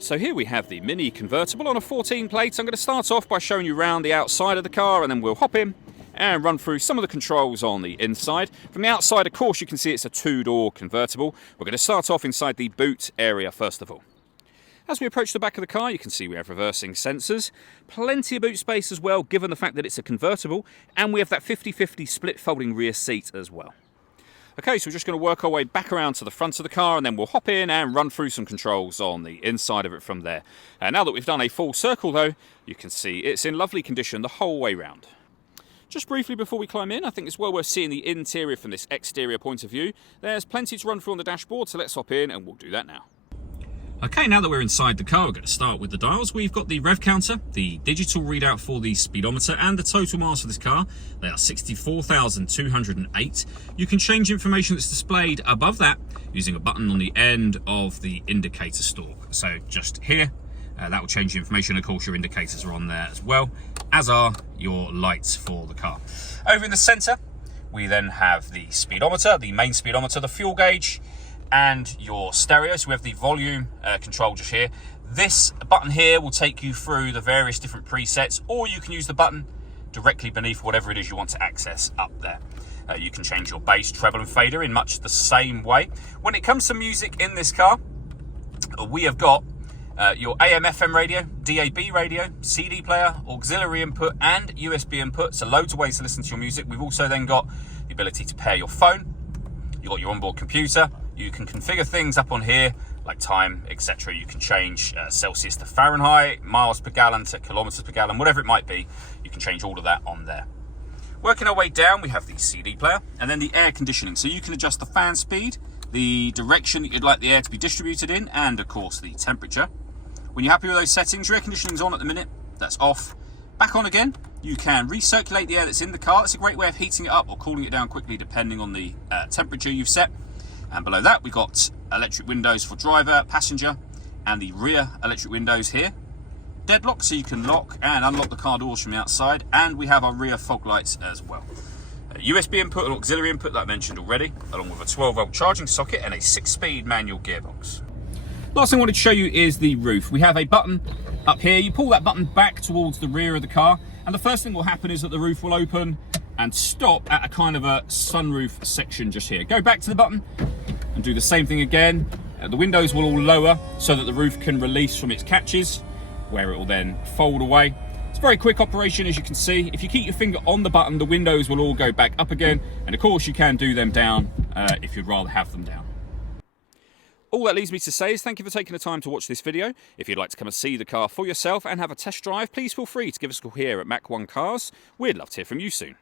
So here we have the Mini Convertible on a 14 plate. I'm going to start off by showing you around the outside of the car, and then we'll hop in and run through some of the controls on the inside. From the outside, of course, you can see it's a two-door convertible. We're going to start off inside the boot area first of all. As we approach the back of the car, you can see we have reversing sensors, plenty of boot space as well, given the fact that it's a convertible, and we have that 50-50 split folding rear seat as well. Okay, so we're just going to work our way back around to the front of the car, and then we'll hop in and run through some controls on the inside of it from there. Now that we've done a full circle though, you can see it's in lovely condition the whole way round. Just briefly before we climb in, I think it's well worth seeing the interior from this exterior point of view. There's plenty to run through on the dashboard, so let's hop in and we'll do that now. Okay, now that we're inside the car, we're going to start with the dials. We've got the rev counter, the digital readout for the speedometer, and the total miles for this car. They are 64,208. You can change information that's displayed above that using a button on the end of the indicator stalk. So just here, that will change the information. Of course, your indicators are on there as well, as are your lights for the car. Over in the center, we then have the speedometer, the main speedometer, the fuel gauge, and your stereo. So we have the volume control just here. This button here will take you through the various different presets, or you can use the button directly beneath whatever it is you want to access up there. You can change your bass, treble and fader in much the same way. When it comes to music in this car, we have got your AM FM radio, DAB radio, CD player, auxiliary input and USB input. So loads of ways to listen to your music. We've also then got the ability to pair your phone. You've got your onboard computer. You can configure things up on here like time, etc. You can change Celsius to Fahrenheit, miles per gallon to kilometers per gallon, whatever it might be. You can change all of that on there. Working our way down, we have the CD player and then the air conditioning. So you can adjust the fan speed, the direction that you'd like the air to be distributed in, and of course the temperature. When you're happy with those settings, your air conditioning's on at the minute, that's off. Back on again, you can recirculate the air that's in the car. It's a great way of heating it up or cooling it down quickly depending on the temperature you've set. And below that, we've got electric windows for driver, passenger, and the rear electric windows here. Deadlock, so you can lock and unlock the car doors from the outside. And we have our rear fog lights as well. USB input and auxiliary input that I mentioned already, along with a 12-volt charging socket and a 6-speed manual gearbox. Last thing I wanted to show you is the roof. We have a button up here. You pull that button back towards the rear of the car, and the first thing will happen is that the roof will open and stop at a kind of a sunroof section just here. Go back to the button and do the same thing again. The windows will all lower so that the roof can release from its catches, where it will then fold away. It's a very quick operation, as you can see. If you keep your finger on the button, the windows will all go back up again, and of course you can do them down if you'd rather have them down. All that leaves me to say is thank you for taking the time to watch this video. If you'd like to come and see the car for yourself and have a test drive, please feel free to give us a call here at Mach 1 Cars. We'd love to hear from you soon.